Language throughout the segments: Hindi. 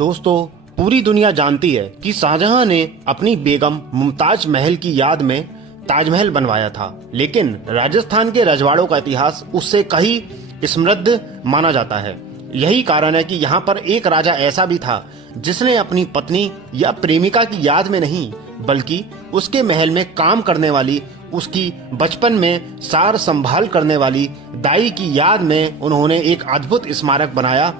दोस्तों, पूरी दुनिया जानती है कि शाहजहां ने अपनी बेगम मुमताज महल की याद में ताजमहल बनवाया था, लेकिन राजस्थान के रजवाड़ों का इतिहास उससे कहीं समृद्ध माना जाता है। यही कारण है कि यहाँ पर एक राजा ऐसा भी था जिसने अपनी पत्नी या प्रेमिका की याद में नहीं, बल्कि उसके महल में काम करने वाली, उसकी बचपन में सार संभाल करने वाली दाई की याद में उन्होंने एक अद्भुत स्मारक बनाया।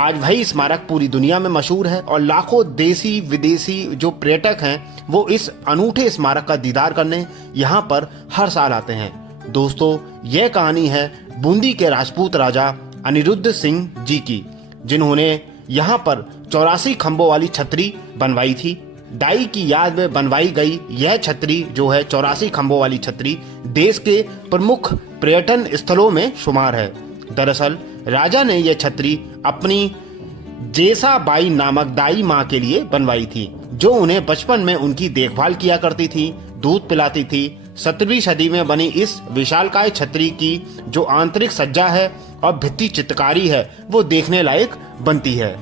आज वही स्मारक पूरी दुनिया में मशहूर है और लाखों देसी विदेशी जो पर्यटक हैं वो इस अनूठे स्मारक का दीदार करने यहाँ पर हर साल आते हैं। दोस्तों, यह कहानी है बूंदी के राजपूत राजा अनिरुद्ध सिंह जी की, जिन्होंने यहाँ पर 84 खंभों वाली छतरी बनवाई थी। दाई की याद में बनवाई गई यह छतरी जो है 84 खंभों वाली छतरी देश के प्रमुख पर्यटन स्थलों में शुमार है। दरअसल राजा ने यह छतरी अपनी जेसाबाई नामक दाई माँ के लिए बनवाई थी, जो उन्हें बचपन में उनकी देखभाल किया करती थी, दूध पिलाती थी। 17वीं सदी में बनी इस विशालकाय छतरी की जो आंतरिक सज्जा है और भित्ति चित्रकारी है वो देखने लायक बनती है।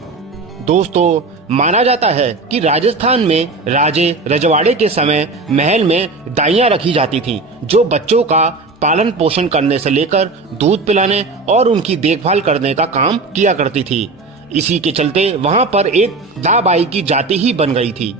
दोस्तों, माना जाता है कि राजस्थान में राजे रजवाड़े के समय महल में दाइयां रखी जाती थीं, जो बच्चों का पालन पोषण करने से लेकर दूध पिलाने और उनकी देखभाल करने का काम किया करती थी। इसी के चलते वहां पर एक दाबाई की जाति ही बन गई थी।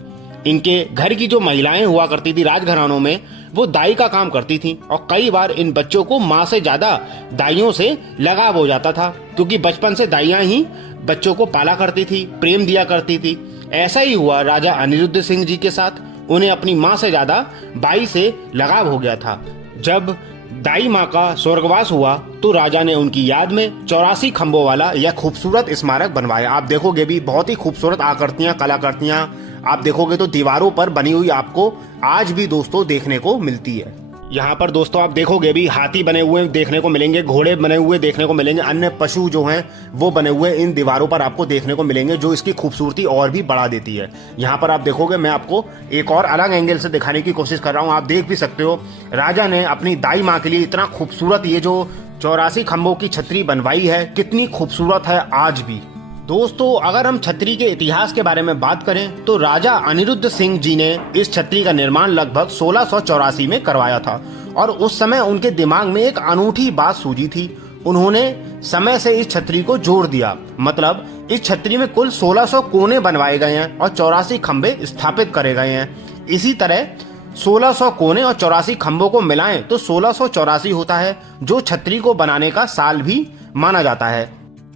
इनके घर की जो महिलाएं हुआ करती थी राजघरानों में, वो दाई का काम करती थी और कई बार इन बच्चों को माँ से ज्यादा दाइयों से लगाव हो जाता था, क्योंकि बचपन से दाइयां ही बच्चों को पाला करती थी, प्रेम दिया करती थी। ऐसा ही हुआ राजा अनिरुद्ध सिंह जी के साथ। उन्हें अपनी माँ से ज्यादा बाई से लगाव हो गया था। जब दाई माँ का स्वर्गवास हुआ तो राजा ने उनकी याद में 84 खंभों वाला यह खूबसूरत स्मारक बनवाया। आप देखोगे भी बहुत ही खूबसूरत आकृतियां, कलाकृतियां आप देखोगे तो दीवारों पर बनी हुई आपको आज भी दोस्तों देखने को मिलती है। यहाँ पर दोस्तों आप देखोगे भी हाथी बने हुए देखने को मिलेंगे, घोड़े बने हुए देखने को मिलेंगे, अन्य पशु जो हैं वो बने हुए इन दीवारों पर आपको देखने को मिलेंगे, जो इसकी खूबसूरती और भी बढ़ा देती है। यहाँ पर आप देखोगे, मैं आपको एक और अलग एंगल से दिखाने की कोशिश कर रहा हूँ। आप देख भी सकते हो राजा ने अपनी दाई माँ के लिए इतना खूबसूरत ये जो 84 खंभों की छतरी बनवाई है, कितनी खूबसूरत है आज भी। दोस्तों, अगर हम छतरी के इतिहास के बारे में बात करें तो राजा अनिरुद्ध सिंह जी ने इस छतरी का निर्माण लगभग 1684 में करवाया था और उस समय उनके दिमाग में एक अनूठी बात सूझी थी। उन्होंने समय से इस छतरी को जोड़ दिया, मतलब इस छतरी में कुल 1600 कोने बनवाए गए हैं और 84 खंभे स्थापित करे गए हैं। इसी तरह 1600 कोने और 84 खंभों को मिलाएं तो 1684 होता है, जो छतरी को बनाने का साल भी माना जाता है।